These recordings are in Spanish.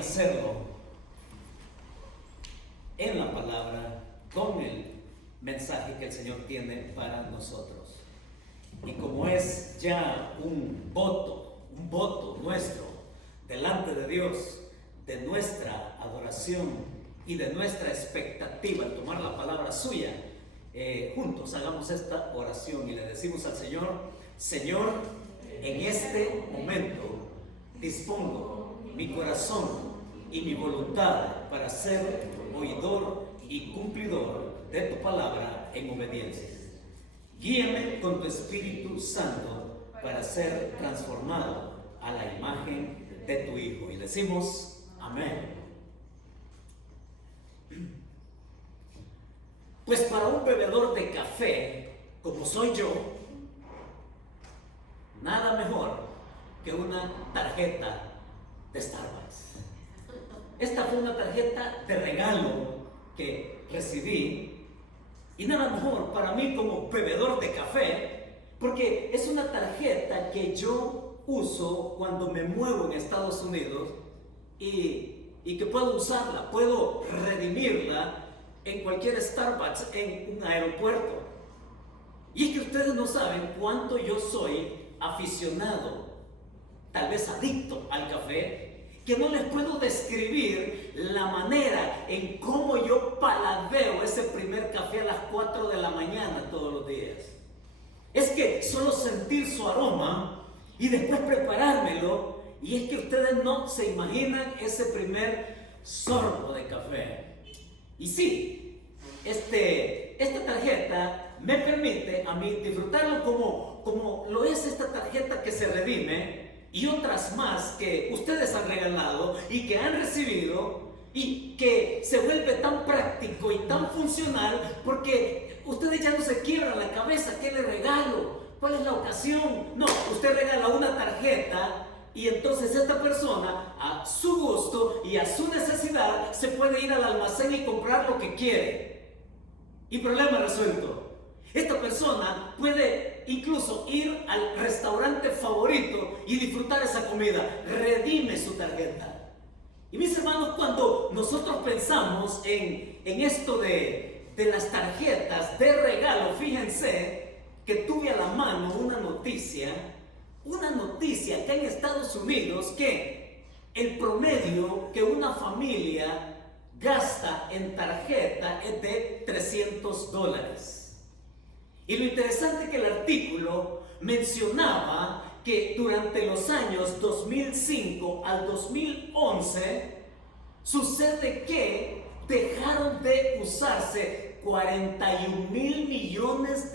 hacerlo en la palabra, con el mensaje que el Señor tiene para nosotros. Y como es ya un voto nuestro delante de Dios, de nuestra adoración y de nuestra expectativa al tomar la palabra suya, juntos hagamos esta oración y le decimos al Señor: Señor, en este momento dispongo mi corazón y mi voluntad para ser oidor y cumplidor de tu palabra en obediencia. Guíame con tu Espíritu Santo para ser transformado a la imagen de tu Hijo. Y decimos amén. Pues para un bebedor de café, como soy yo, nada mejor que una tarjeta de Starbucks. Esta fue una tarjeta de regalo que recibí, y nada mejor para mí como bebedor de café, porque es una tarjeta que yo uso cuando me muevo en Estados Unidos y que puedo usarla, puedo redimirla en cualquier Starbucks, en un aeropuerto. Y es que ustedes no saben cuánto yo soy aficionado, tal vez adicto al café, que no les puedo describir la manera en cómo yo paladeo ese primer café a las 4 de la mañana todos los días. Es que solo sentir su aroma y después preparármelo, y es que ustedes no se imaginan ese primer sorbo de café. Y sí, esta tarjeta me permite a mí disfrutarlo como lo es esta tarjeta que se redime, y otras más que ustedes han regalado y que han recibido, y que se vuelve tan práctico y tan funcional porque ustedes ya no se quiebran la cabeza. ¿Qué le regalo? ¿Cuál es la ocasión? No, usted regala una tarjeta y entonces esta persona, a su gusto y a su necesidad, se puede ir al almacén y comprar lo que quiere. Y problema resuelto. Esta persona puede incluso ir al restaurante favorito y disfrutar esa comida. Redime su tarjeta. Y mis hermanos, cuando nosotros pensamos en esto de las tarjetas de regalo, fíjense que tuve a la mano una noticia acá en Estados Unidos, que el promedio que una familia gasta en tarjeta es de $300. Y lo interesante es que el artículo mencionaba que durante los años 2005 al 2011 sucede que dejaron de usarse $41 mil millones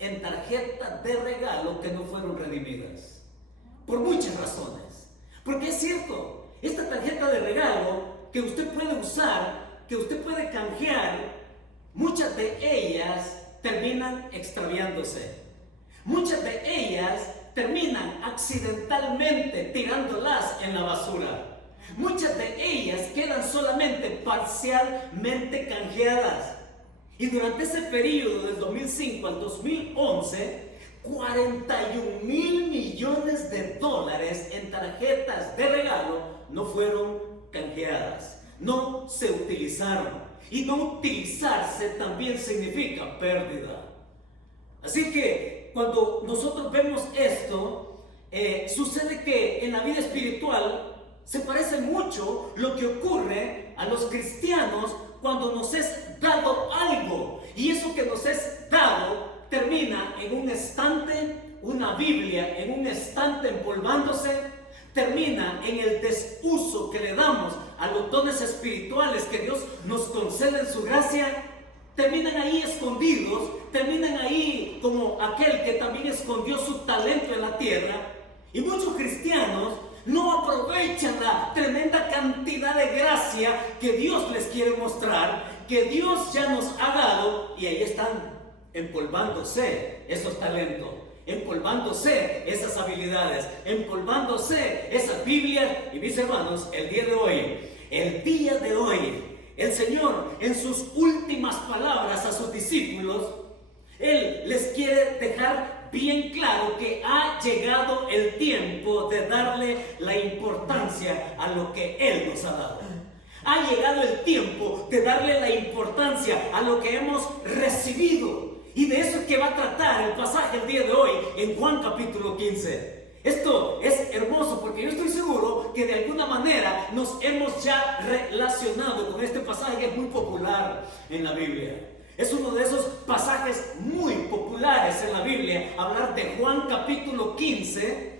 en tarjetas de regalo que no fueron redimidas. Por muchas razones. Porque es cierto, esta tarjeta de regalo que usted puede usar, que usted puede canjear, muchas de ellas terminan extraviándose. Muchas de ellas terminan accidentalmente tirándolas en la basura. Muchas de ellas quedan solamente parcialmente canjeadas. Y durante ese periodo del 2005 al 2011, $41 mil millones en tarjetas de regalo no fueron canjeadas, no se utilizaron. Y no utilizarse también significa pérdida. Así que cuando nosotros vemos esto, sucede que en la vida espiritual se parece mucho lo que ocurre a los cristianos cuando nos es dado algo, y eso que nos es dado termina en un estante, una Biblia en un estante empolvándose, termina en el desuso que le damos a los dones espirituales que Dios nos concede en su gracia, terminan ahí escondidos, terminan ahí como aquel que también escondió su talento en la tierra. Y muchos cristianos no aprovechan la tremenda cantidad de gracia que Dios les quiere mostrar, que Dios ya nos ha dado, y ahí están empolvándose esos talentos, empolvándose esas habilidades, empolvándose esas Biblias. Y mis hermanos, el día de hoy, el Señor en sus últimas palabras a sus discípulos, Él les quiere dejar dejar bien claro que ha llegado el tiempo de darle la importancia a lo que Él nos ha dado. Ha llegado el tiempo de darle la importancia a lo que hemos recibido. Y de eso es que va a tratar el pasaje el día de hoy en Juan capítulo 15. Esto es hermoso porque yo estoy seguro que de alguna manera nos hemos ya relacionado con este pasaje que es muy popular en la Biblia. Es uno de esos pasajes muy populares en la Biblia, hablar de Juan capítulo 15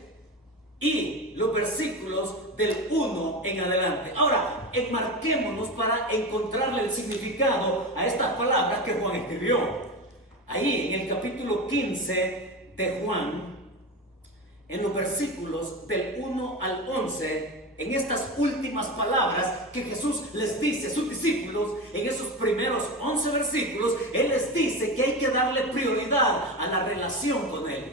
y los versículos del 1 en adelante. Ahora, enmarquémonos para encontrarle el significado a estas palabras que Juan escribió. Ahí en el capítulo 15 de Juan, en los versículos del 1 al 11, en estas últimas palabras que Jesús les dice a sus discípulos, en esos primeros 11 versículos, Él les dice que hay que darle prioridad a la relación con Él.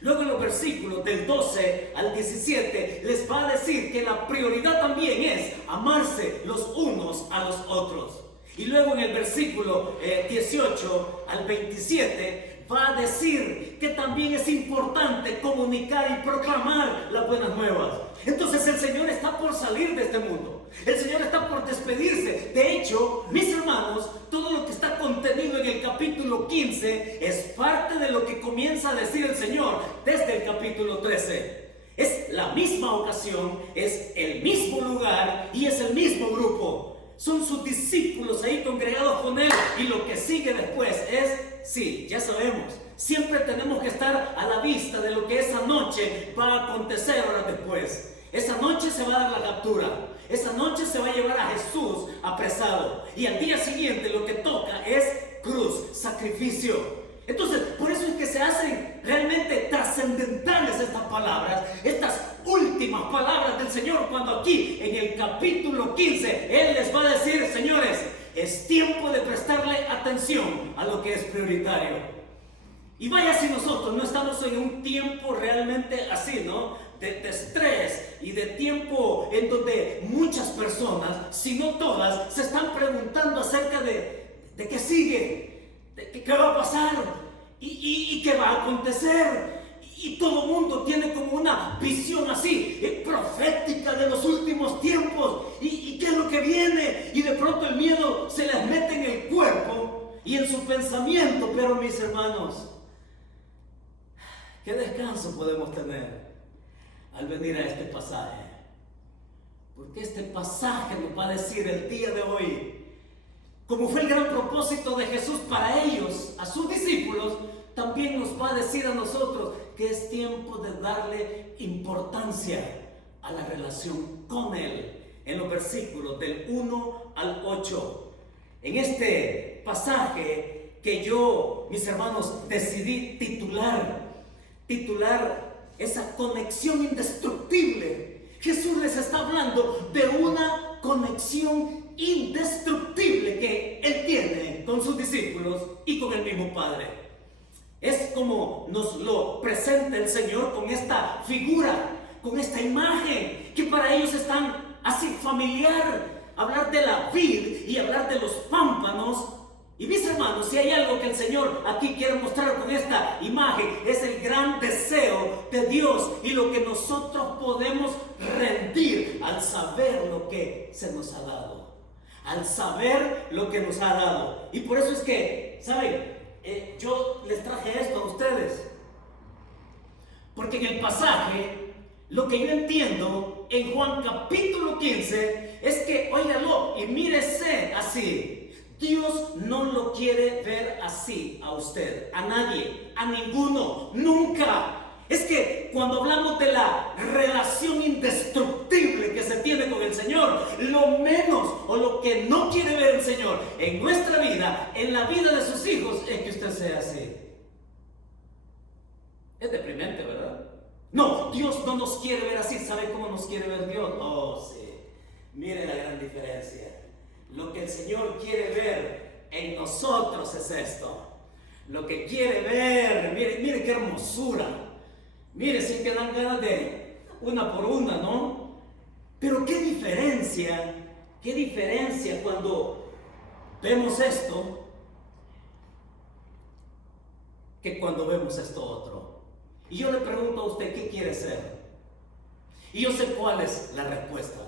Luego en los versículos del 12 al 17 les va a decir que la prioridad también es amarse los unos a los otros. Y luego en el versículo 18 al 27 va a decir que también es importante comunicar y proclamar las buenas nuevas. Entonces el Señor está por salir de este mundo. El Señor está por despedirse. De hecho, mis hermanos, todo lo que está contenido en el capítulo 15 es parte de lo que comienza a decir el Señor desde el capítulo 13. Es la misma ocasión, es el mismo lugar y es el mismo grupo. Son sus discípulos ahí congregados con Él. Y lo que sigue después es, sí, ya sabemos, siempre tenemos que estar a la vista de lo que esa noche va a acontecer horas después. Esa noche se va a dar la captura. Esa noche se va a llevar a Jesús apresado. Y al día siguiente lo que toca es cruz, sacrificio. Entonces, por eso es que se hacen realmente trascendentales estas palabras, estas últimas palabras del Señor, cuando aquí en el capítulo 15 Él les va a decir: señores, es tiempo de prestarle atención a lo que es prioritario. Y vaya si nosotros no estamos en un tiempo realmente así, ¿no? De estrés y de tiempo en donde muchas personas, si no todas, se están preguntando acerca de qué sigue. ¿Qué va a pasar? ¿Y qué va a acontecer? Y todo el mundo tiene como una visión así, profética de los últimos tiempos. ¿Y qué es lo que viene? Y de pronto el miedo se les mete en el cuerpo y en su pensamiento. Pero mis hermanos, ¿qué descanso podemos tener al venir a este pasaje? Porque este pasaje nos va a decir el día de hoy, como fue el gran propósito de Jesús para ellos, a sus discípulos, también nos va a decir a nosotros que es tiempo de darle importancia a la relación con Él. En los versículos del 1 al 8. En este pasaje que yo, mis hermanos, decidí titular esa conexión indestructible. Jesús les está hablando de una conexión indestructible que Él tiene con sus discípulos y con el mismo Padre. Es como nos lo presenta el Señor con esta figura, con esta imagen que para ellos es tan así familiar. Hablar de la vid y hablar de los pámpanos. Y mis hermanos, si hay algo que el Señor aquí quiere mostrar con esta imagen, es el gran deseo de Dios y lo que nosotros podemos rendir al saber lo que se nos ha dado. Al saber lo que nos ha dado. Y por eso es que, ¿saben? Yo les traje esto a ustedes. Porque en el pasaje, lo que yo entiendo en Juan capítulo 15 es que, óigalo y mírese así. Dios no lo quiere ver así a usted, a nadie, a ninguno, nunca. Es que cuando hablamos de la relación indestructible que se tiene con el Señor, lo menos o lo que no quiere ver el Señor en nuestra vida, en la vida de sus hijos, es que usted sea así. Es deprimente, ¿verdad? No, Dios no nos quiere ver así. ¿Sabe cómo nos quiere ver Dios? Oh, sí. Mire la gran diferencia. Lo que el Señor quiere ver en nosotros es esto. Lo que quiere ver, mire qué hermosura. Mire, sí que dan ganas de una por una, ¿no? Pero qué diferencia cuando vemos esto, que cuando probemos esto otro. Y yo le pregunto a usted, ¿qué quiere ser? Y yo sé cuál es la respuesta.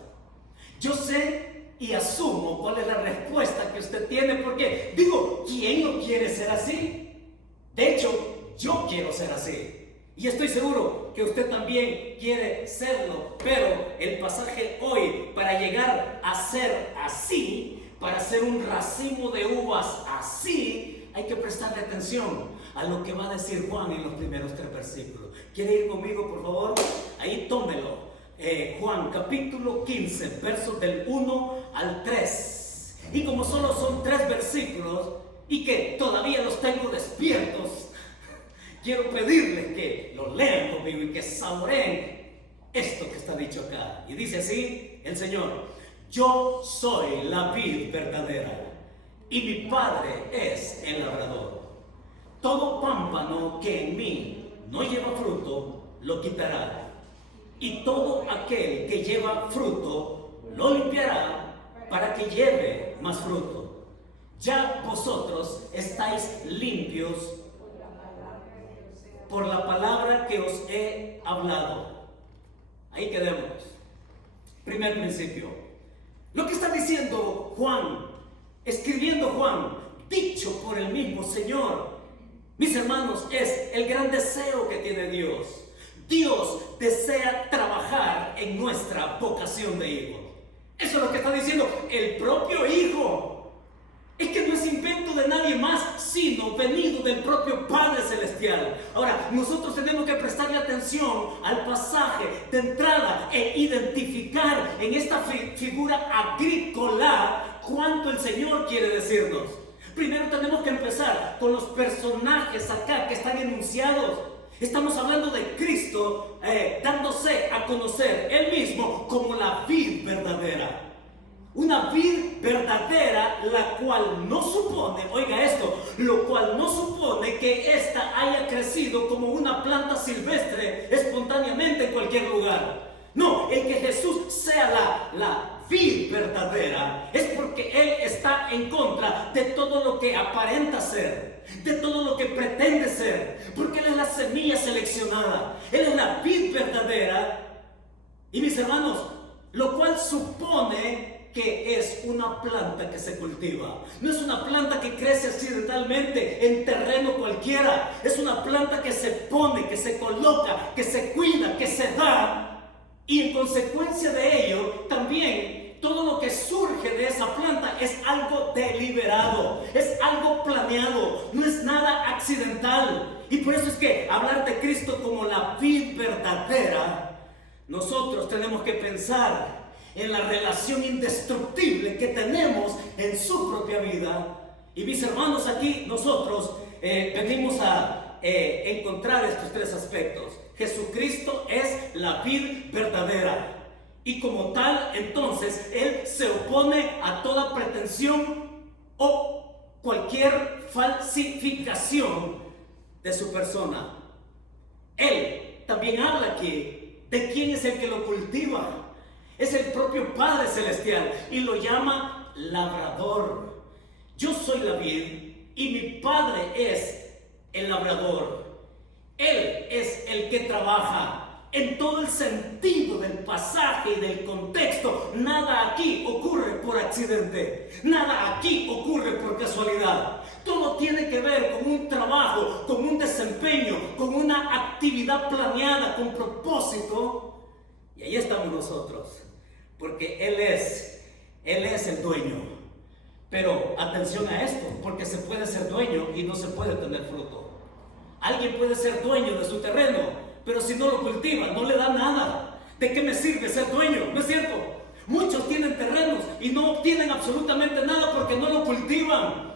Yo sé y asumo cuál es la respuesta que usted tiene, porque digo, ¿quién no quiere ser así? De hecho, yo quiero ser así. Y estoy seguro que usted también quiere serlo, pero el pasaje hoy, para llegar a ser así, para ser un racimo de uvas así, hay que prestarle atención a lo que va a decir Juan en los primeros 3 versículos. ¿Quiere ir conmigo, por favor? Ahí tómelo. Juan capítulo 15, versos del 1 al 3. Y como solo son 3 versículos y que todavía los tengo despiertos, quiero pedirles que lo lean conmigo y que saboreen esto que está dicho acá. Y dice así el Señor: yo soy la vid verdadera y mi Padre es el labrador. Todo pámpano que en mí no lleva fruto, lo quitará. Y todo aquel que lleva fruto, lo limpiará para que lleve más fruto. Ya vosotros estáis limpios por la palabra que os he hablado. Ahí quedemos. Primer principio. Lo que está diciendo Juan, escribiendo Juan, dicho por el mismo Señor, mis hermanos, es el gran deseo que tiene Dios. Dios desea trabajar en nuestra vocación de hijos. Eso es lo que está diciendo el propio Hijo. Es que no es invento de nadie más, sino venido del propio Padre Celestial. Ahora, nosotros tenemos que prestarle atención al pasaje de entrada e identificar en esta figura agrícola cuánto el Señor quiere decirnos. Primero tenemos que empezar con los personajes acá que están enunciados. Estamos hablando de Cristo dándose a conocer Él mismo como la vid verdadera. Una vid verdadera, la cual no supone, oiga esto, lo cual no supone que ésta haya crecido como una planta silvestre espontáneamente en cualquier lugar. No, el que Jesús sea la vid verdadera es porque Él está en contra de todo lo que aparenta ser, de todo lo que pretende ser, porque Él es la semilla seleccionada, Él es la vid verdadera. Y mis hermanos, lo cual supone que es una planta que se cultiva. No es una planta que crece accidentalmente en terreno cualquiera. Es una planta que se pone, que se coloca, que se cuida, que se da. Y en consecuencia de ello, también todo lo que surge de esa planta es algo deliberado, es algo planeado, no es nada accidental. Y por eso es que hablar de Cristo como la vid verdadera, nosotros tenemos que pensar en la relación indestructible que tenemos en su propia vida. Y mis hermanos, aquí nosotros venimos a encontrar estos 3 aspectos. Jesucristo es la vid verdadera. Y como tal, entonces, Él se opone a toda pretensión o cualquier falsificación de su persona. Él también habla aquí de quién es el que lo cultiva. Es el propio Padre Celestial y lo llama labrador. Yo soy la vid y mi Padre es el labrador. Él es el que trabaja. En todo el sentido del pasaje y del contexto, nada aquí ocurre por accidente, nada aquí ocurre por casualidad. Todo tiene que ver con un trabajo, con un desempeño, con una actividad planeada, con propósito. Y ahí estamos nosotros, porque Él es el dueño. Pero atención a esto, porque se puede ser dueño y no se puede tener fruto. Alguien puede ser dueño de su terreno, pero si no lo cultiva, no le da nada. ¿De qué me sirve ser dueño? ¿No es cierto? Muchos tienen terrenos y no obtienen absolutamente nada porque no lo cultivan.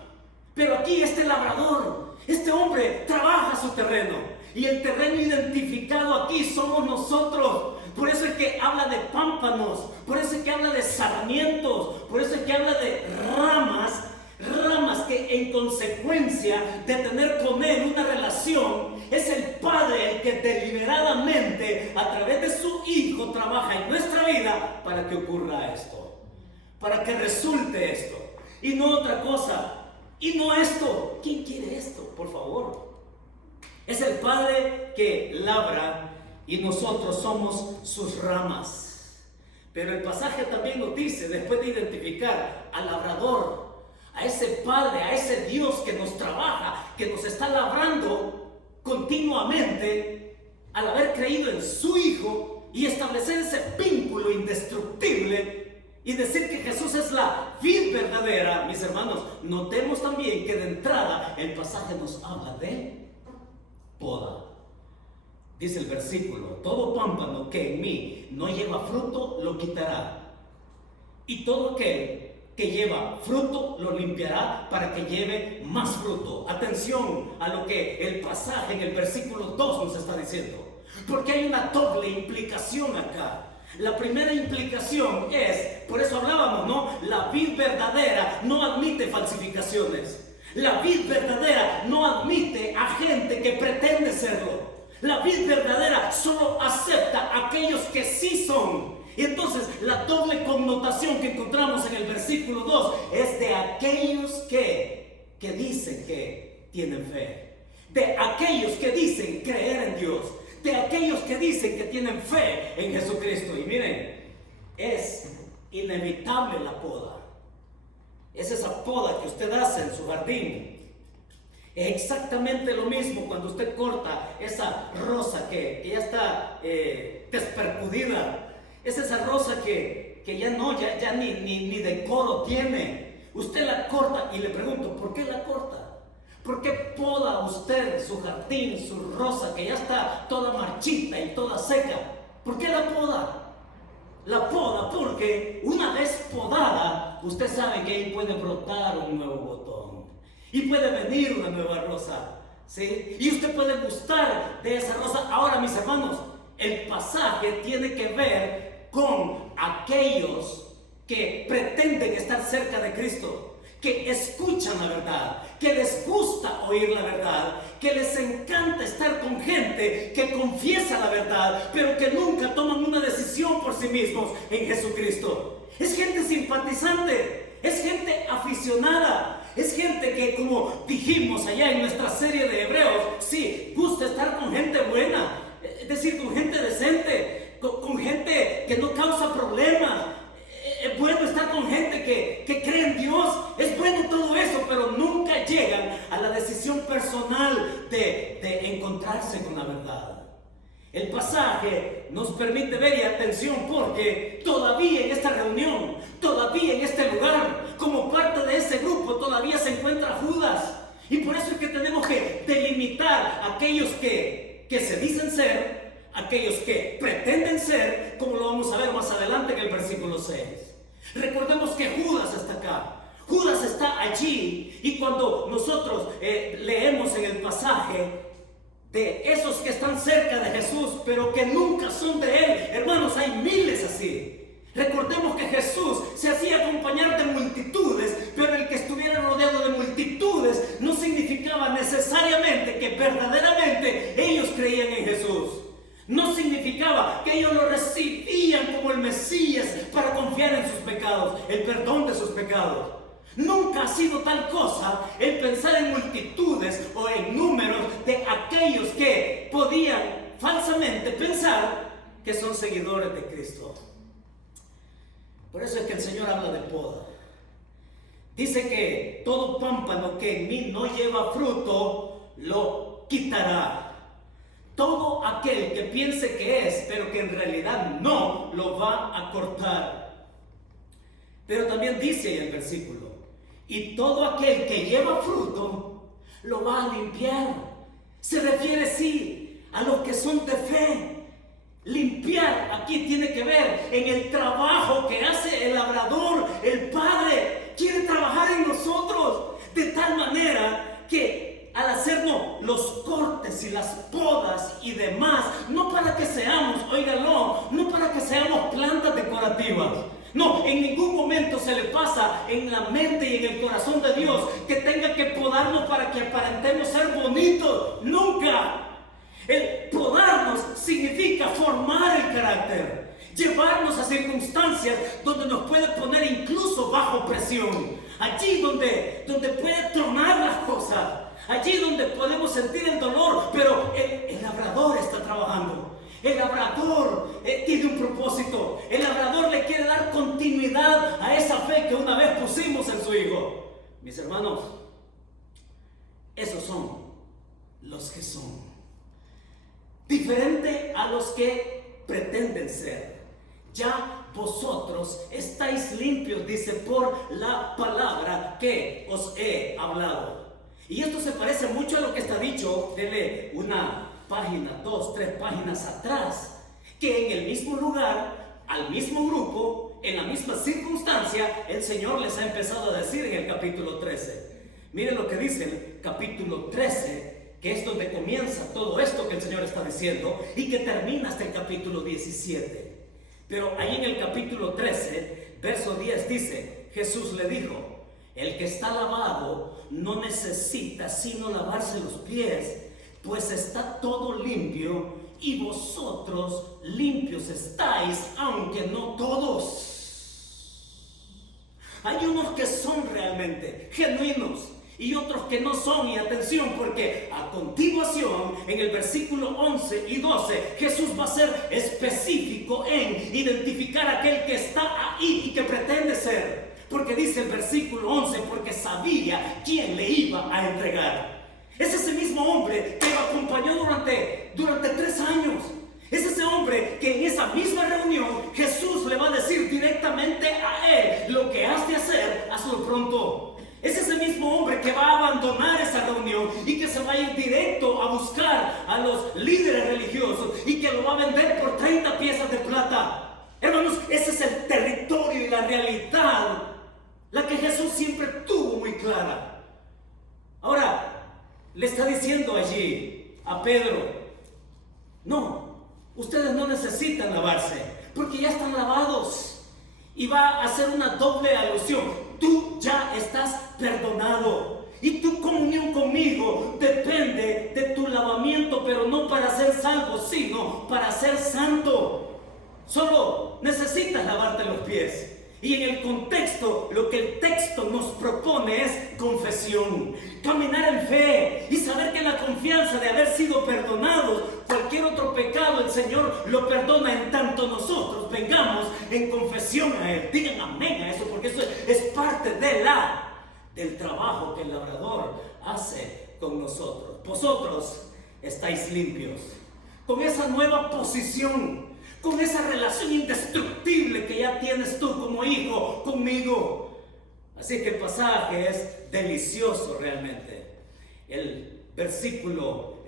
Pero aquí este labrador, este hombre trabaja su terreno. Y el terreno identificado aquí somos nosotros. Por eso es que habla de pámpanos, por eso es que habla de sarmientos, por eso es que habla de ramas que en consecuencia de tener con Él una relación, es el Padre el que deliberadamente a través de su Hijo trabaja en nuestra vida para que ocurra esto, para que resulte esto, y no otra cosa, y no esto. ¿Quién quiere esto? Por favor. Es el Padre que labra y nosotros somos sus ramas. Pero el pasaje también nos dice, después de identificar al labrador, a ese Padre, a ese Dios que nos trabaja, que nos está labrando continuamente, al haber creído en su Hijo y establecer ese vínculo indestructible y decir que Jesús es la vid verdadera. Mis hermanos, notemos también que de entrada el pasaje nos habla de poda. Dice el versículo: todo pámpano que en mí no lleva fruto lo quitará, y todo aquel que lleva fruto lo limpiará para que lleve más fruto. Atención a lo que el pasaje en el versículo 2 nos está diciendo, porque hay una doble implicación acá. La primera implicación es, por eso hablábamos, ¿no? La vid verdadera no admite falsificaciones. La vid verdadera no admite a gente que pretende serlo. La vid verdadera solo acepta a aquellos que sí son. Y entonces la doble connotación que encontramos en el versículo 2 es de aquellos que dicen que tienen fe, de aquellos que dicen creer en Dios, de aquellos que dicen que tienen fe en Jesucristo. Y miren, es inevitable la poda. Es esa poda que usted hace en su jardín. Es exactamente lo mismo cuando usted corta esa rosa que ya está despercudida. Es esa rosa que ya ni decoro tiene. Usted la corta y le pregunto, ¿por qué la corta? ¿Por qué poda usted su jardín, su rosa que ya está toda marchita y toda seca? ¿Por qué la poda? La poda porque una vez podada, usted sabe que ahí puede brotar un nuevo botón y puede venir una nueva rosa, ¿sí? Y usted puede gustar de esa rosa. Ahora, mis hermanos, el pasaje tiene que ver con aquellos que pretenden estar cerca de Cristo, que escuchan la verdad, que les gusta oír la verdad, que les encanta estar con gente que confiesa la verdad, pero que nunca toman una decisión por sí mismos en Jesucristo. Es gente simpatizante, es gente aficionada, es gente que, como dijimos allá en nuestra serie de Hebreos, sí, gusta estar con gente buena, es decir, con gente decente, con gente que no causa problemas. Es bueno estar con gente que cree en Dios, es bueno todo eso, pero nunca llegan a la decisión personal de encontrarse con la verdad. El pasaje nos permite ver, y atención, porque todavía en esta reunión, todavía en este lugar, como parte de ese grupo, todavía se encuentra Judas. Y por eso es que tenemos que delimitar a aquellos que se dicen ser, aquellos que pretenden ser, como lo vamos a ver más adelante en el versículo 6. Recordemos que Judas está acá, Judas está allí, y cuando nosotros leemos en el pasaje de esos que están cerca de Jesús, pero que nunca son de Él, hermanos, hay miles así. Recordemos que Jesús se hacía acompañar de multitudes, pero el que estuviera rodeado de multitudes no significaba necesariamente que verdaderamente ellos creían en Jesús. No significaba que ellos lo recibían como el Mesías para confiar en sus pecados, el perdón de sus pecados. Nunca ha sido tal cosa el pensar en multitudes o en números de aquellos que podían falsamente pensar que son seguidores de Cristo. Por eso es que el Señor habla de poda. Dice que todo pámpano que en mí no lleva fruto lo quitará. Todo aquel que piense que es, pero que en realidad no, lo va a cortar. Pero también dice ahí el versículo, y todo aquel que lleva fruto, lo va a limpiar. Se refiere, sí, a los que son de fe. Limpiar aquí tiene que ver en el trabajo que hace el labrador. El Padre quiere trabajar en nosotros de tal manera que al hacernos los cortes y las podas y demás, no para que seamos, óigalo, no para que seamos plantas decorativas. No, en ningún momento se le pasa en la mente y en el corazón de Dios que tenga que podarnos para que aparentemos ser bonitos. Nunca. El podarnos significa formar el carácter, llevarnos a circunstancias donde nos puede poner incluso bajo opresión, allí donde puede tronar las cosas, allí donde podemos sentir el dolor, pero el labrador está trabajando. El labrador tiene un propósito. El labrador le quiere dar continuidad a esa fe que una vez pusimos en su hijo. Mis hermanos, esos son los que son. Diferente a los que pretenden ser. Ya vosotros estáis limpios, dice, por la palabra que os he hablado. Y esto se parece mucho a lo que está dicho, dele una página, 2, 3 páginas atrás, que en el mismo lugar, al mismo grupo, en la misma circunstancia, el Señor les ha empezado a decir en el capítulo 13. Miren lo que dice el capítulo 13, que es donde comienza todo esto que el Señor está diciendo y que termina hasta el capítulo 17. Pero ahí en el capítulo 13, verso 10 dice, Jesús le dijo, el que está lavado no necesita sino lavarse los pies, pues está todo limpio, y vosotros limpios estáis, aunque no todos. Hay unos que son realmente genuinos y otros que no son. Y atención, porque a continuación, en el versículo 11 y 12, Jesús va a ser específico en identificar a aquel que está ahí y que pretende ser. Porque dice el versículo 11, porque sabía quién le iba a entregar. Es ese mismo hombre que lo acompañó durante 3 años. Es ese hombre que en esa misma reunión Jesús le va a decir directamente a él: lo que has de hacer, hazlo pronto. Es ese mismo hombre que va a abandonar esa reunión y que se va a ir directo a buscar a los líderes religiosos y que lo va a vender por 30 piezas de plata. Hermanos, ese es el territorio y la realidad, la que Jesús siempre tuvo muy clara. Ahora, le está diciendo allí a Pedro: no, ustedes no necesitan lavarse, porque ya están lavados. Y va a hacer una doble alusión: tú ya estás perdonado, y tu comunión conmigo depende de tu lavamiento, pero no para ser salvo, sino para ser santo. Solo necesitas lavarte los pies. Y en el contexto, lo que el texto nos propone es confesión, caminar en fe y saber que la confianza de haber sido perdonados, cualquier otro pecado el Señor lo perdona en tanto nosotros vengamos en confesión a Él. Digan amén a eso, porque eso es parte del trabajo que el labrador hace con nosotros. Vosotros estáis limpios, con esa nueva posición, con esa relación indestructible que ya tienes tú como hijo conmigo. Así que el pasaje es delicioso realmente. El versículo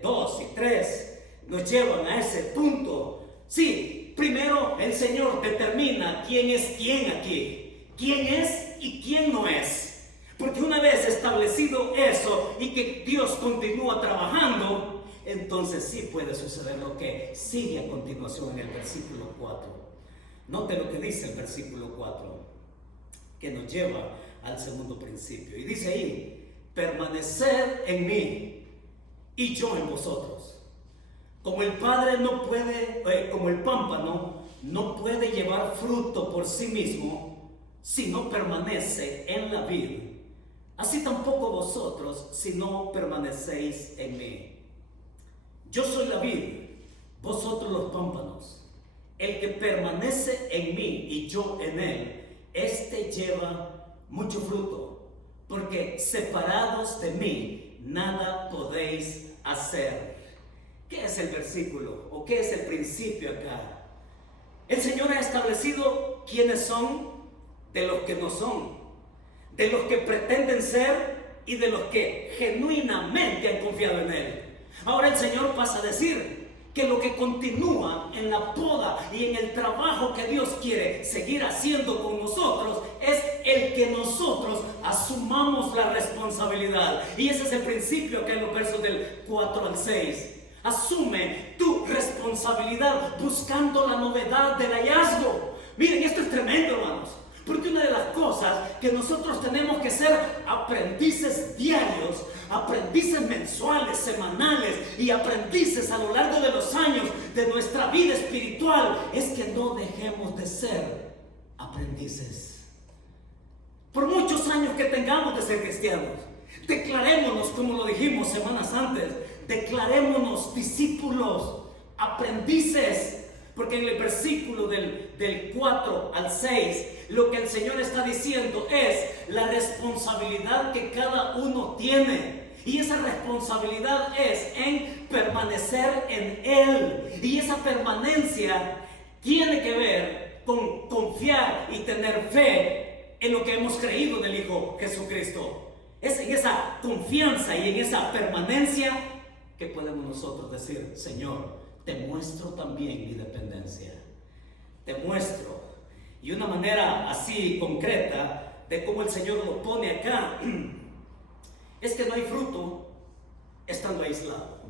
2 y 3 nos llevan a ese punto. Sí, primero el Señor determina quién es quién aquí, quién es y quién no es. Porque una vez establecido eso y que Dios continúa trabajando, entonces sí puede suceder lo que sigue a continuación en el versículo 4. Note lo que dice el versículo 4, que nos lleva al segundo principio. Y dice ahí: permaneced en mí y yo en vosotros. Como el Padre no puede, como el pámpano no puede llevar fruto por sí mismo si no permanece en la vid, así tampoco vosotros si no permanecéis en mí. Yo soy la vid, vosotros los pámpanos. El que permanece en mí y yo en él, este lleva mucho fruto, porque separados de mí nada podéis hacer. ¿Qué es el versículo o qué es el principio acá? El Señor ha establecido quiénes son de los que no son, de los que pretenden ser y de los que genuinamente han confiado en Él. Ahora el Señor pasa a decir que lo que continúa en la poda y en el trabajo que Dios quiere seguir haciendo con nosotros es el que nosotros asumamos la responsabilidad. Y ese es el principio acá en los versos del 4 al 6. Asume tu responsabilidad buscando la novedad del hallazgo. Miren, esto es tremendo, hermanos. Porque una de las cosas que nosotros tenemos que ser aprendices diarios, aprendices mensuales, semanales y aprendices a lo largo de los años de nuestra vida espiritual es que no dejemos de ser aprendices. reto que tengamos de ser cristianos. Declarémonos, como lo dijimos semanas antes, declarémonos discípulos, aprendices, porque en el versículo del 4 al 6, lo que el Señor está diciendo es la responsabilidad que cada uno tiene. Y esa responsabilidad es en permanecer en Él. Y esa permanencia tiene que ver con confiar y tener fe en lo que hemos creído del Hijo Jesucristo. Es en esa confianza y en esa permanencia que podemos nosotros decir: Señor, te muestro también mi dependencia. Te muestro. Y una manera así concreta de cómo el Señor lo pone acá es que no hay fruto estando aislado.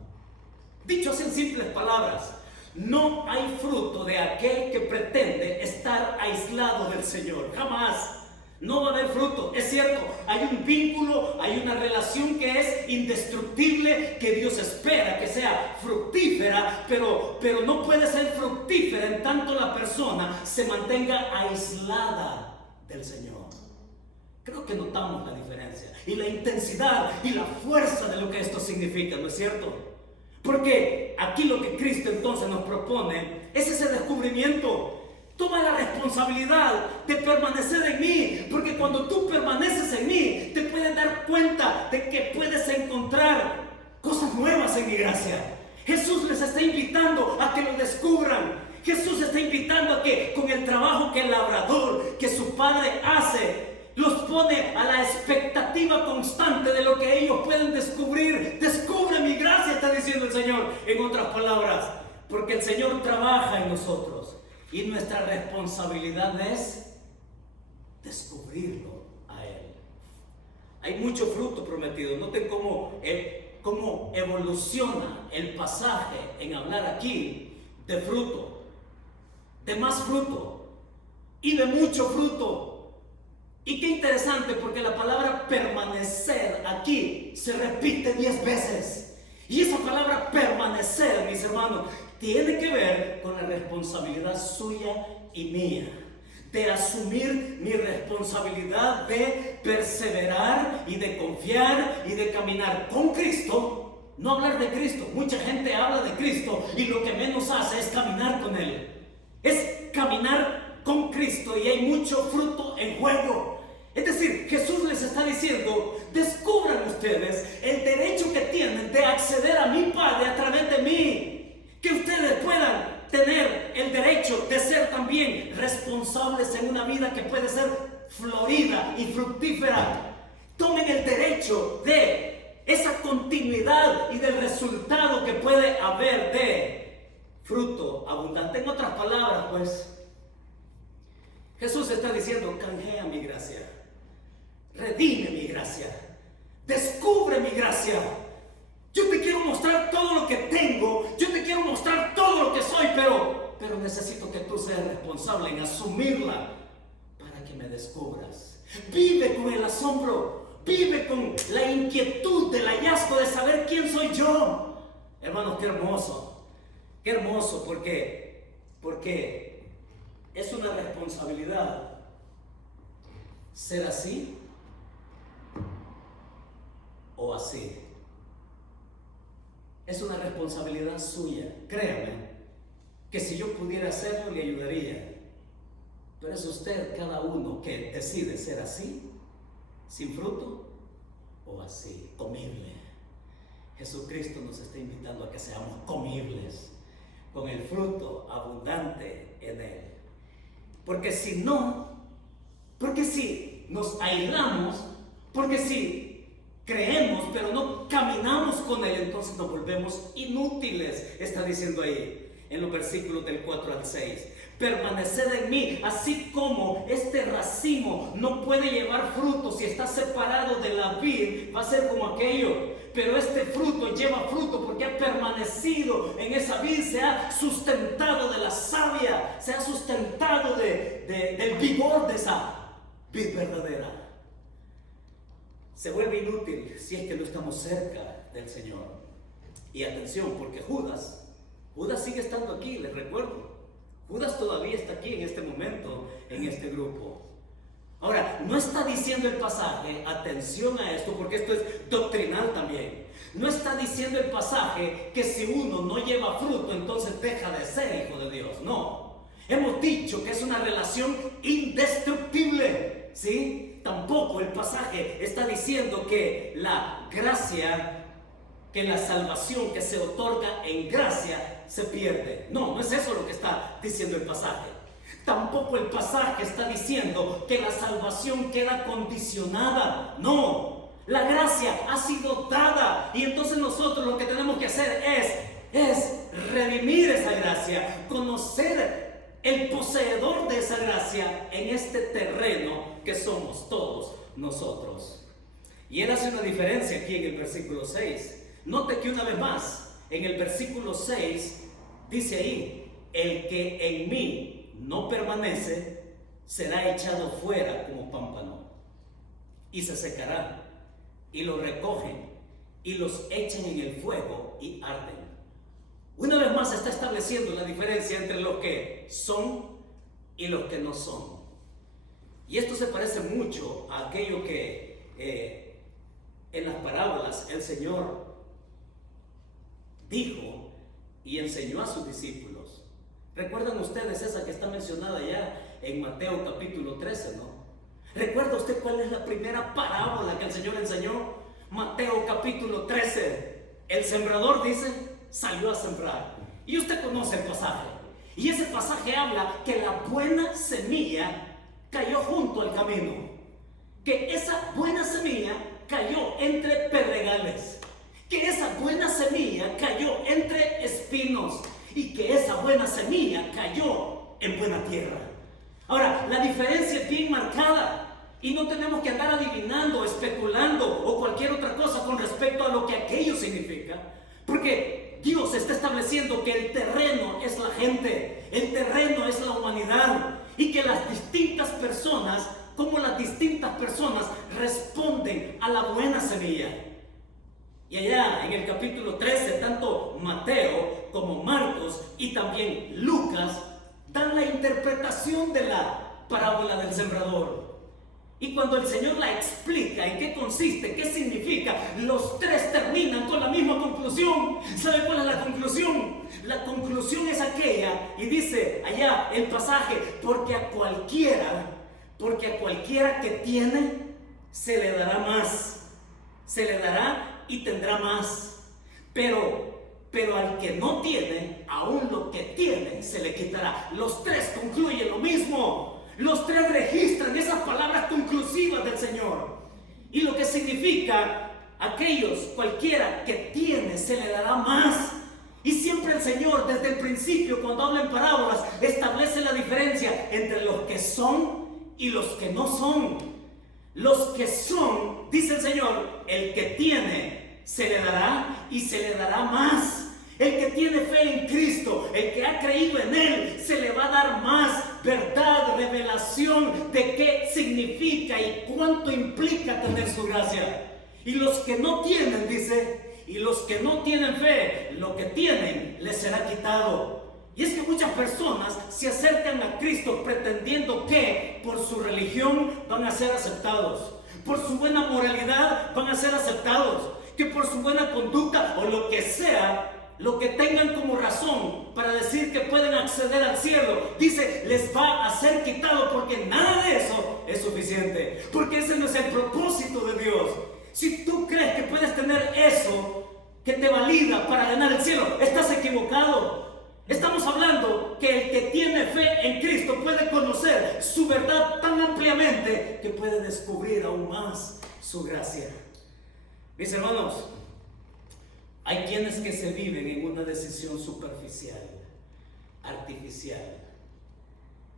Dicho así en simples palabras, no hay fruto de aquel que pretende estar aislado del Señor. Jamás. No va a haber fruto. Es cierto, hay un vínculo, hay una relación que es indestructible, que Dios espera que sea fructífera, pero no puede ser fructífera en tanto la persona se mantenga aislada del Señor. Creo que notamos la diferencia y la intensidad y la fuerza de lo que esto significa, ¿no es cierto? Porque aquí lo que Cristo entonces nos propone es ese descubrimiento. Toma la responsabilidad de permanecer en mí, porque cuando tú permaneces en mí, te puedes dar cuenta de que puedes encontrar cosas nuevas en mi gracia. Jesús les está invitando a que lo descubran. Jesús está invitando a que con el trabajo que el labrador, que su padre hace, los pone a la expectativa constante de lo que ellos pueden descubrir. Descubre mi gracia, está diciendo el Señor, en otras palabras, porque el Señor trabaja en nosotros. Y nuestra responsabilidad es descubrirlo a Él. Hay mucho fruto prometido. Noten cómo evoluciona el pasaje en hablar aquí de fruto, de más fruto y de mucho fruto. Y qué interesante, porque la palabra permanecer aquí se repite 10 veces. Y esa palabra permanecer, mis hermanos, tiene que ver con la responsabilidad suya y mía, de asumir mi responsabilidad de perseverar y de confiar y de caminar con Cristo. No hablar de Cristo. Mucha gente habla de Cristo y lo que menos hace es caminar con Él. Es caminar con Cristo y hay mucho fruto en juego. Es decir, Jesús les está diciendo: descubran ustedes el derecho que tienen de acceder a mi Padre a través de mí. Que ustedes puedan tener el derecho de ser también responsables en una vida que puede ser florida y fructífera. Tomen el derecho de esa continuidad y del resultado que puede haber de fruto abundante. En otras palabras, pues, Jesús está diciendo: canjea mi gracia, redime mi gracia, descubre mi gracia. Yo te quiero mostrar todo lo que tengo, yo te quiero mostrar todo lo que soy, pero necesito que tú seas responsable en asumirla para que me descubras. Vive con el asombro, vive con la inquietud del hallazgo de saber quién soy yo. Hermanos, qué hermoso, porque es una responsabilidad ser así o así. Es una responsabilidad suya. Créame que si yo pudiera hacerlo, le ayudaría. Pero es usted, cada uno, que decide ser así, sin fruto, o así, comible. Jesucristo nos está invitando a que seamos comibles, con el fruto abundante en Él. Porque si nos aislamos, porque si creemos pero no caminamos con Él, entonces nos volvemos inútiles. Está diciendo ahí en los versículos del 4 al 6: permaneced en mí, así como este racimo no puede llevar fruto si está separado de la vid, va a ser como aquello. Pero este fruto lleva fruto porque ha permanecido en esa vid, se ha sustentado de la savia, se ha sustentado del vigor de esa vid verdadera. Se vuelve inútil si es que no estamos cerca del Señor. Y atención, porque Judas sigue estando aquí, les recuerdo. Judas todavía está aquí en este momento, en este grupo. Ahora, no está diciendo el pasaje, atención a esto, porque esto es doctrinal también. No está diciendo el pasaje que si uno no lleva fruto, entonces deja de ser hijo de Dios. No. Hemos dicho que es una relación indestructible, ¿sí? Tampoco el pasaje está diciendo que la gracia, que la salvación que se otorga en gracia se pierde. No, no es eso lo que está diciendo el pasaje. Tampoco el pasaje está diciendo que la salvación queda condicionada. No, la gracia ha sido dada y entonces nosotros lo que tenemos que hacer es redimir esa gracia, conocer el poseedor de esa gracia en este terreno que somos todos nosotros. Y él hace una diferencia aquí en el versículo 6. Note que una vez más, en el versículo 6 dice ahí: el que en mí no permanece será echado fuera como pámpano y se secará, y lo recogen y los echan en el fuego y arden. Una vez más está estableciendo la diferencia entre los que son y los que no son. Y esto se parece mucho a aquello que en las parábolas el Señor dijo y enseñó a sus discípulos. ¿Recuerdan ustedes esa que está mencionada ya en Mateo capítulo 13, no? ¿Recuerda usted cuál es la primera parábola que el Señor enseñó? Mateo capítulo 13. El sembrador, dice, salió a sembrar. Y usted conoce el pasaje. Y ese pasaje habla que la buena semilla cayó junto al camino. Que esa buena semilla cayó entre pedregales. Que esa buena semilla cayó entre espinos. Y que esa buena semilla cayó en buena tierra. Ahora, la diferencia es bien marcada. Y no tenemos que andar adivinando, especulando o cualquier otra cosa con respecto a lo que aquello significa. Porque Dios está estableciendo que el terreno es la gente, el terreno es la humanidad. Y que las distintas personas, como las distintas personas responden a la buena semilla. Y allá en el capítulo 13, tanto Mateo como Marcos y también Lucas dan la interpretación de la parábola del sembrador. Y cuando el Señor la explica en qué consiste, qué significa, los tres terminan con la misma conclusión. ¿Sabe cuál es la conclusión? La conclusión es aquella, y dice allá el pasaje: porque a cualquiera que tiene, se le dará más. Se le dará y tendrá más. Pero al que no tiene, aún lo que tiene se le quitará. Los tres concluyen lo mismo. Los tres registran esas palabras conclusivas del Señor. Y lo que significa, cualquiera que tiene, se le dará más. Y siempre el Señor, desde el principio, cuando habla en parábolas, establece la diferencia entre los que son y los que no son. Los que son, dice el Señor, el que tiene, se le dará y se le dará más. El que tiene fe en Cristo, el que ha creído en Él, se le va a dar más verdad, revelación de qué significa y cuánto implica tener su gracia. Y los que no tienen, dice, y los que no tienen fe, lo que tienen les será quitado. Y es que muchas personas se acercan a Cristo pretendiendo que por su religión van a ser aceptados, por su buena moralidad van a ser aceptados, que por su buena conducta o lo que sea, lo que tengan como razón para decir que pueden acceder al cielo, dice, les va a ser quitado, porque nada de eso es suficiente, porque ese no es el propósito de Dios. Si tú crees que puedes tener eso que te valida para ganar el cielo, estás equivocado. Estamos hablando que el que tiene fe en Cristo puede conocer su verdad tan ampliamente que puede descubrir aún más su gracia. Mis hermanos, hay quienes que se viven en una decisión superficial, artificial,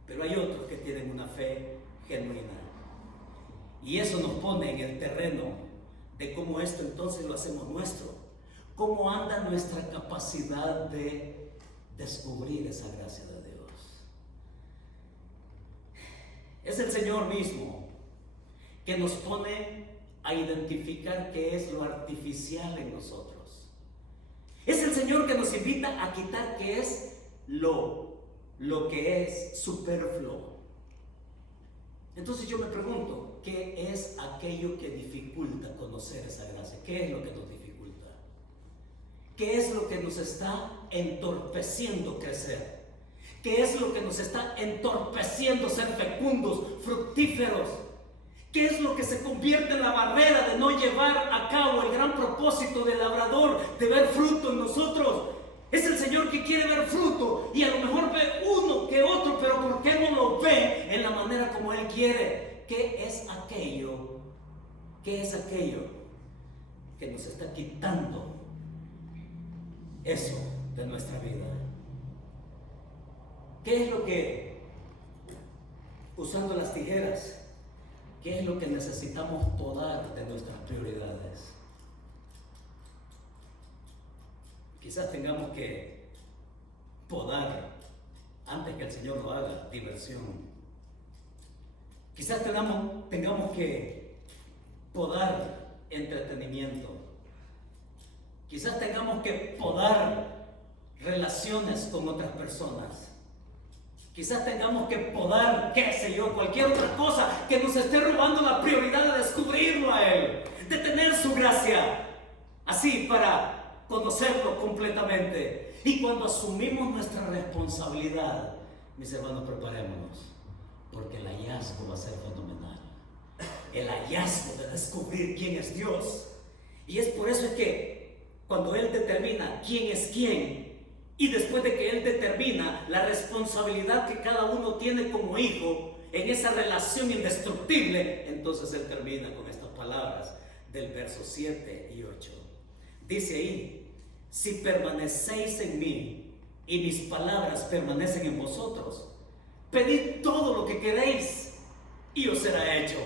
pero hay otros que tienen una fe genuina. Y eso nos pone en el terreno de cómo esto entonces lo hacemos nuestro. Cómo anda nuestra capacidad de descubrir esa gracia de Dios. Es el Señor mismo que nos pone a identificar qué es lo artificial en nosotros. Es el Señor que nos invita a quitar qué es lo que es superfluo. Entonces yo me pregunto, ¿qué es aquello que dificulta conocer esa gracia? ¿Qué es lo que nos dificulta? ¿Qué es lo que nos está entorpeciendo crecer? ¿Qué es lo que nos está entorpeciendo ser fecundos, fructíferos? ¿Qué es lo que se convierte en la barrera de no llevar a cabo el gran propósito del labrador, de ver fruto en nosotros? Es el Señor que quiere ver fruto, y a lo mejor ve uno que otro, pero ¿por qué no lo ve en la manera como Él quiere? ¿Qué es aquello? ¿Qué es aquello que nos está quitando eso de nuestra vida? ¿Qué es lo que, usando las tijeras, qué es lo que necesitamos podar de nuestras prioridades? Quizás tengamos que podar, antes que el Señor lo haga, diversión. Quizás tengamos que podar entretenimiento. Quizás tengamos que podar relaciones con otras personas. Quizás tengamos que podar, qué sé yo, cualquier otra cosa que nos esté robando la prioridad de descubrirlo a Él, de tener su gracia, así para conocerlo completamente. Y cuando asumimos nuestra responsabilidad, mis hermanos, preparémonos, porque el hallazgo va a ser fenomenal. El hallazgo de descubrir quién es Dios. Y es por eso es que cuando Él determina quién es quién, y después de que Él determina la responsabilidad que cada uno tiene como hijo en esa relación indestructible, entonces Él termina con estas palabras del verso 7 y 8. Dice ahí: si permanecéis en mí y mis palabras permanecen en vosotros, pedid todo lo que queréis y os será hecho.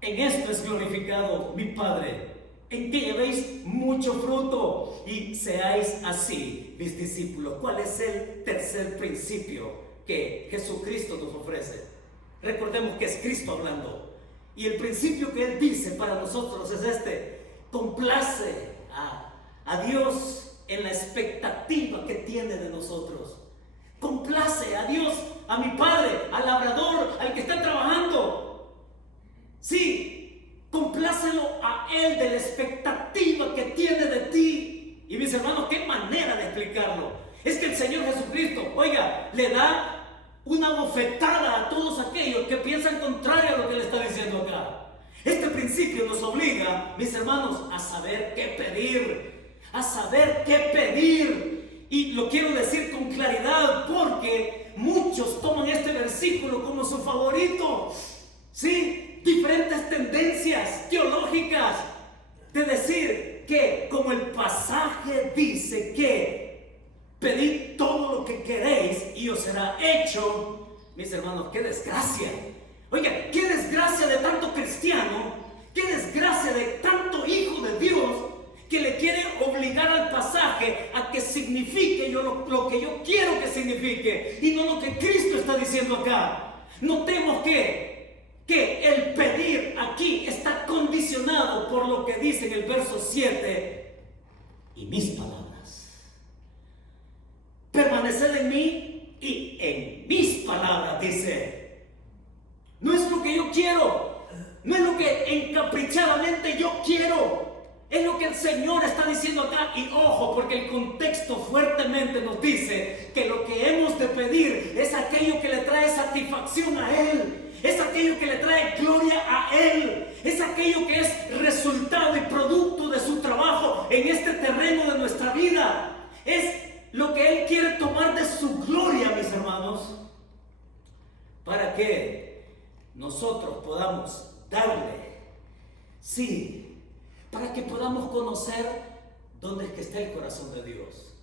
En esto es glorificado mi Padre, en que llevéis mucho fruto y seáis así mis discípulos. ¿Cuál es el tercer principio que Jesucristo nos ofrece? Recordemos que es Cristo hablando, y el principio que Él dice para nosotros es este: complace a Dios en la expectativa que tiene de nosotros. Complace a Dios, a mi Padre, al labrador, al que está trabajando. Sí, complácelo a Él de la expectativa que tiene de ti. Y mis hermanos, qué manera de explicarlo. Es que el Señor Jesucristo, oiga, le da una bofetada a todos aquellos que piensan contrario a lo que le está diciendo acá. Este principio nos obliga, mis hermanos, a saber qué pedir. A saber qué pedir. Y lo quiero decir con claridad, porque muchos toman este versículo como su favorito. Sí, diferentes tendencias teológicas de decir que, como el pasaje dice que pedid todo lo que queréis y os será hecho. Mis hermanos, qué desgracia. Oiga, qué desgracia de tanto cristiano, qué desgracia de tanto hijo de Dios que le quiere obligar al pasaje a que signifique lo que yo quiero que signifique y no lo que Cristo está diciendo acá. Notemos que el pedir aquí está condicionado por lo que dice en el verso 7: y mis palabras. Permaneced en mí y en mis palabras, dice. No es lo que yo quiero, no es lo que encaprichadamente yo quiero. Es lo que el Señor está diciendo acá. Y ojo, porque el contexto fuertemente nos dice que lo que hemos de pedir es aquello que le trae satisfacción a Él, es aquello que le trae gloria a Él, es aquello que es resultado y producto de su trabajo en este terreno de nuestra vida. Es lo que Él quiere tomar de su gloria, mis hermanos, para que nosotros podamos darle, sí, para que podamos conocer dónde es que está el corazón de Dios,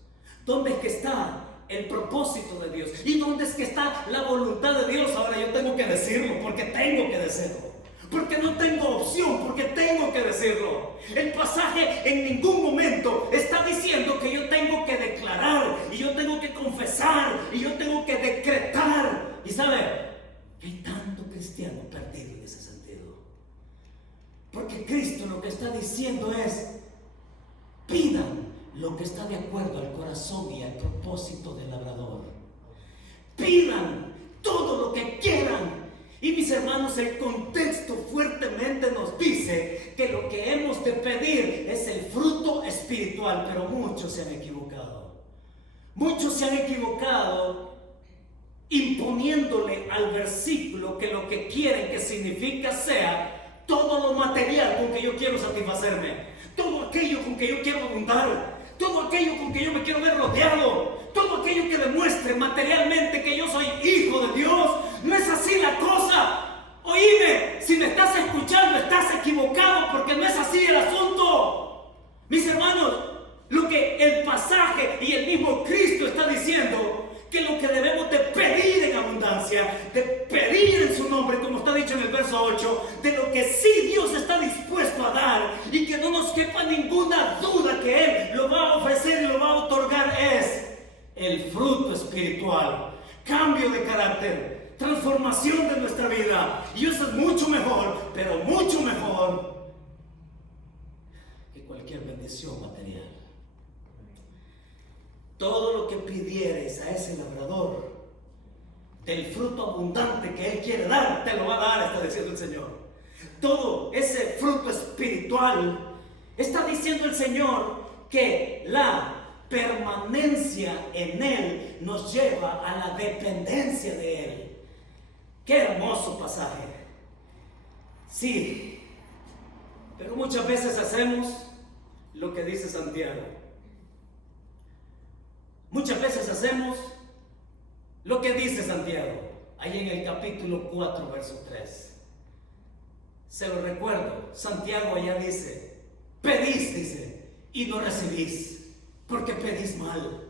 dónde es que está el propósito de Dios y dónde es que está la voluntad de Dios. Ahora yo tengo que decirlo, porque tengo que decirlo, porque no tengo opción, porque tengo que decirlo. El pasaje en ningún momento está diciendo que yo tengo que declarar y yo tengo que confesar y yo tengo que decretar. Y sabe, hay tanto cristiano perdido en ese sentido. Porque Cristo lo que está diciendo es: pidan lo que está de acuerdo al corazón y al propósito del labrador. Pidan todo lo que quieran Y mis hermanos, el contexto fuertemente nos dice que lo que hemos de pedir es el fruto espiritual, pero muchos se han equivocado. Muchos se han equivocado imponiéndole al versículo que lo que quieren que significa sea todo lo material con que yo quiero satisfacerme, todo aquello con que yo quiero abundar, todo aquello con que yo me quiero ver rodeado, todo aquello que demuestre materialmente que yo soy hijo de Dios. No es así la cosa. Oíme, si me estás escuchando, estás equivocado, porque no es así el asunto. Mis hermanos, lo que el pasaje y el mismo Cristo está diciendo, que lo que debemos de pedir en abundancia, de pedir en su nombre, como está dicho en el verso 8, de lo que sí Dios está dispuesto a dar, y que no nos quepa ninguna duda que Él lo va a ofrecer y lo va a otorgar, es el fruto espiritual, cambio de carácter, transformación de nuestra vida. Y eso es mucho mejor, pero mucho mejor que cualquier bendición material. Todo lo que pidieres a ese labrador del fruto abundante que Él quiere dar, te lo va a dar, está diciendo el Señor. Todo ese fruto espiritual, está diciendo el Señor que la permanencia en Él nos lleva a la dependencia de Él. Qué hermoso pasaje. Sí, pero muchas veces hacemos lo que dice Santiago. Muchas veces hacemos lo que dice Santiago, ahí en el capítulo 4, verso 3. Se lo recuerdo, Santiago allá dice, pedís, dice, y no recibís, porque pedís mal,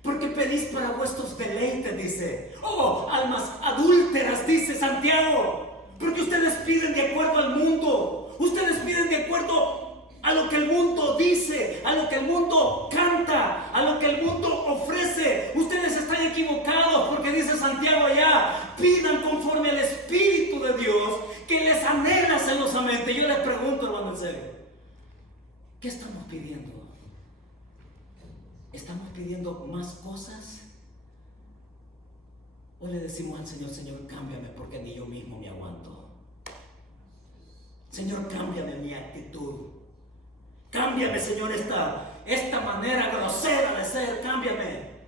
porque pedís para vuestros deleites, dice. Oh, almas adúlteras, dice Santiago, porque ustedes piden de acuerdo al mundo, ustedes piden de acuerdo a lo que el mundo dice, a lo que el mundo canta, a lo que el mundo ofrece. Ustedes están equivocados, porque dice Santiago allá, pidan conforme al Espíritu de Dios, que les anhela celosamente. Yo les pregunto, hermano, en serio, ¿qué estamos pidiendo? ¿Estamos pidiendo más cosas? ¿O le decimos al Señor, Señor, cámbiame, porque ni yo mismo me aguanto? Señor, cámbiame mi actitud. Cámbiame, Señor, esta manera grosera de ser, cámbiame.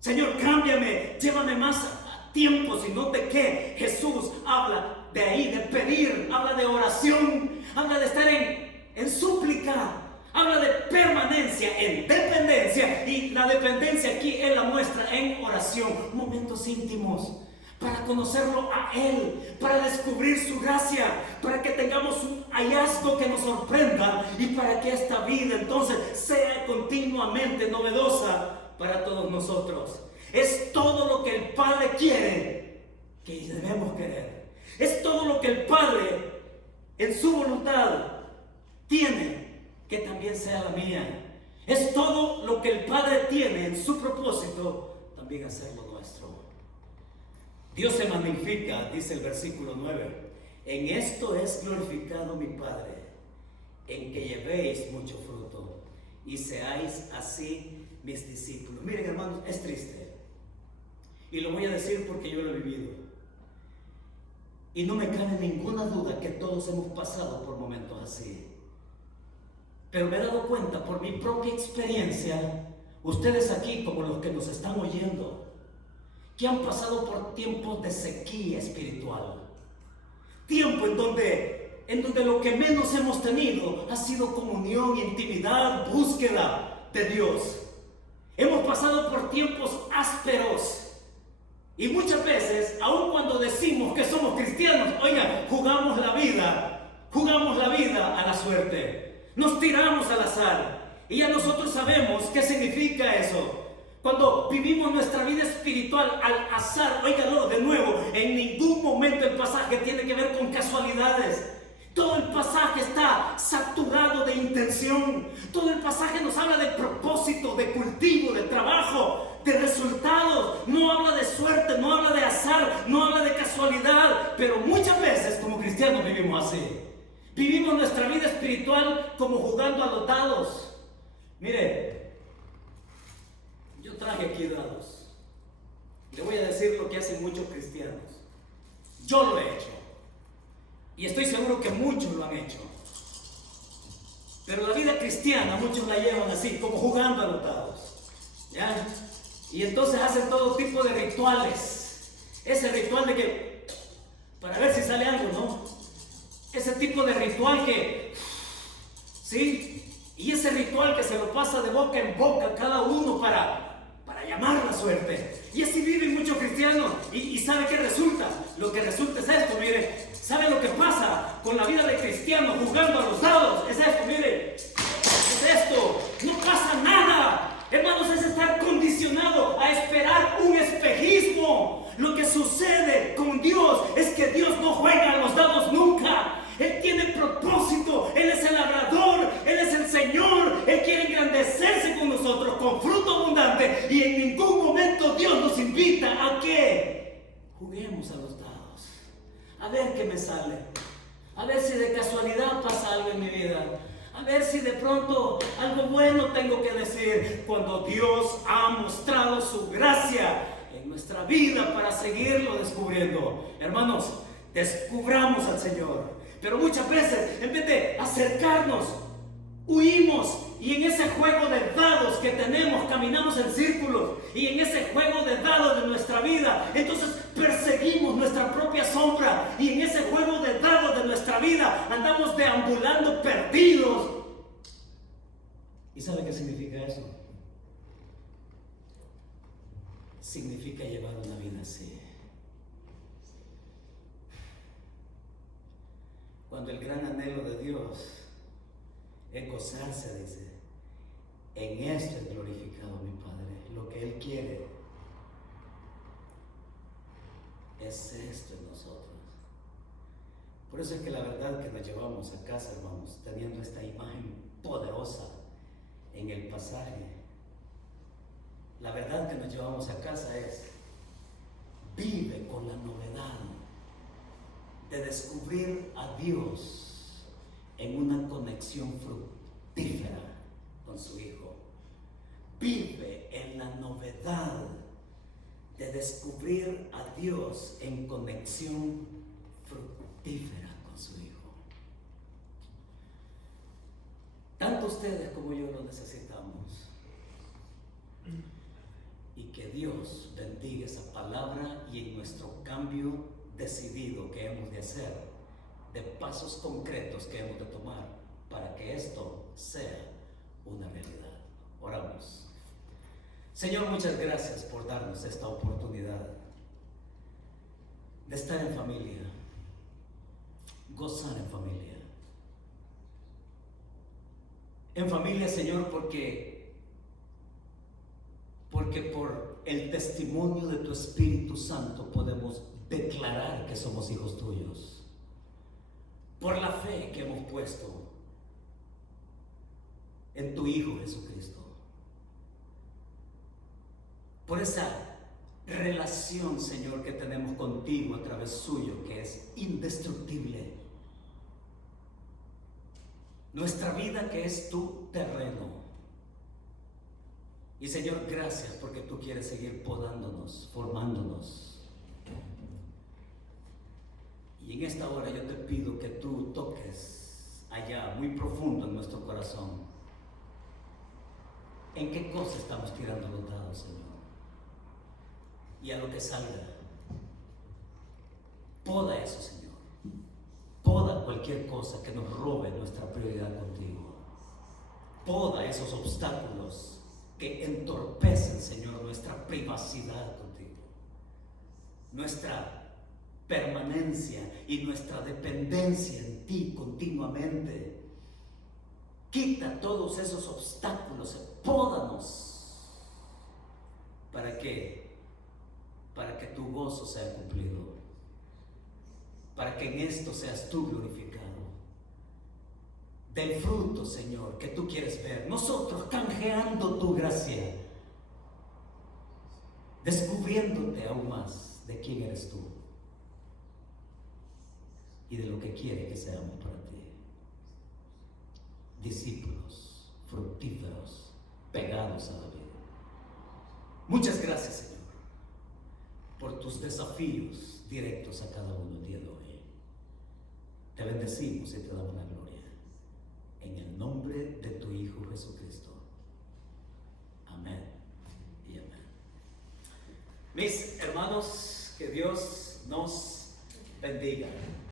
Señor, cámbiame, llévame más a tiempo, sino de qué. Jesús habla de ahí, de pedir, habla de oración, habla de estar en súplica, habla de permanencia en dependencia, y la dependencia aquí Él la muestra en oración, momentos íntimos, para conocerlo a Él, para descubrir su gracia, para que tengamos un hallazgo que nos sorprenda, y para que esta vida entonces sea continuamente novedosa para todos nosotros. Es todo lo que el Padre quiere que debemos querer. Es todo lo que el Padre en su voluntad tiene que también sea la mía. Es todo lo que el Padre tiene en su propósito también hacerlo nuestro. Dios se magnifica, dice el versículo 9, en esto es glorificado mi Padre, en que llevéis mucho fruto y seáis así mis discípulos. Miren, hermanos, es triste, y lo voy a decir porque yo lo he vivido, y no me cabe ninguna duda que todos hemos pasado por momentos así, pero me he dado cuenta por mi propia experiencia, ustedes aquí como los que nos están oyendo, que han pasado por tiempos de sequía espiritual, tiempo en donde lo que menos hemos tenido ha sido comunión, intimidad, búsqueda de Dios. Hemos pasado por tiempos ásperos, y muchas veces, aun cuando decimos que somos cristianos, oiga, jugamos la vida a la suerte, nos tiramos al azar, y ya nosotros sabemos qué significa eso. Cuando vivimos nuestra vida espiritual al azar, óigalo de nuevo, en ningún momento el pasaje tiene que ver con casualidades. Todo el pasaje está saturado de intención. Todo el pasaje nos habla de propósito, de cultivo, de trabajo, de resultados. No habla de suerte, no habla de azar, no habla de casualidad. Pero muchas veces como cristianos vivimos así. Vivimos nuestra vida espiritual como jugando a los dados. Mire, yo traje aquí dados. Le voy a decir lo que hacen muchos cristianos. Yo lo he hecho. Y estoy seguro que muchos lo han hecho. Pero la vida cristiana, muchos la llevan así, como jugando a los dados. ¿Ya? Y entonces hacen todo tipo de rituales. Ese ritual de que, para ver si sale algo, ¿no? Ese tipo de ritual que, ¿sí? Y ese ritual que se lo pasa de boca en boca cada uno para llamar la suerte. Y así viven muchos cristianos. ¿Y sabe qué resulta? Lo que resulta es esto, mire. ¿Sabe lo que pasa con la vida de cristiano jugando a los dados? Es esto, mire. Es esto. No pasa nada. Hermanos, es estar condicionado a esperar un espejismo. Lo que sucede con Dios es que Dios no juega a los dados nunca. Él tiene propósito, Él es el labrador, Él es el Señor, Él quiere engrandecerse con nosotros con fruto abundante y en ningún momento Dios nos invita a que juguemos a los dados, a ver qué me sale, a ver si de casualidad pasa algo en mi vida, a ver si de pronto algo bueno tengo que decir, cuando Dios ha mostrado su gracia en nuestra vida para seguirlo descubriendo. Hermanos, descubramos al Señor. Pero muchas veces, en vez de acercarnos, huimos y en ese juego de dados que tenemos, caminamos en círculos y en ese juego de dados de nuestra vida, entonces perseguimos nuestra propia sombra y en ese juego de dados de nuestra vida andamos deambulando perdidos. ¿Y sabe qué significa eso? Significa llevar una vida así. Cuando el gran anhelo de Dios es gozarse, dice, en esto es glorificado mi Padre. Lo que Él quiere es esto en nosotros. Por eso es que la verdad que nos llevamos a casa, hermanos, teniendo esta imagen poderosa en el pasaje, la verdad que nos llevamos a casa es: vive con la novedad de descubrir a Dios en una conexión fructífera con su Hijo. Vive en la novedad de descubrir a Dios en conexión fructífera con su Hijo. Tanto ustedes como yo lo necesitamos. Y que Dios bendiga esa palabra y en nuestro cambio decidido que hemos de hacer, de pasos concretos que hemos de tomar para que esto sea una realidad. Oramos. Señor, muchas gracias por darnos esta oportunidad de estar en familia, gozar en familia. En familia, Señor, porque por el testimonio de tu Espíritu Santo podemos declarar que somos hijos tuyos, por la fe que hemos puesto en tu Hijo Jesucristo, por esa relación, Señor, que tenemos contigo a través suyo, que es indestructible, nuestra vida que es tu terreno. Y Señor, gracias porque tú quieres seguir podándonos, formándonos. Y en esta hora yo te pido que tú toques allá, muy profundo en nuestro corazón. ¿En qué cosa estamos tirando los dados, Señor? Y a lo que salga, poda eso, Señor. Poda cualquier cosa que nos robe nuestra prioridad contigo. Poda esos obstáculos que entorpecen, Señor, nuestra privacidad contigo, nuestra permanencia y nuestra dependencia en ti continuamente. Quita todos esos obstáculos, pódanos para que tu gozo sea cumplido, para que en esto seas tú glorificado. Del fruto, Señor, que tú quieres ver, nosotros canjeando tu gracia, descubriéndote aún más de quién eres tú y de lo que quiere que seamos para ti. Discípulos fructíferos, pegados a la vida. Muchas gracias, Señor, por tus desafíos directos a cada uno el día de hoy. Te bendecimos y te damos la gloria. En el nombre de tu Hijo Jesucristo. Amén y amén. Mis hermanos, que Dios nos bendiga.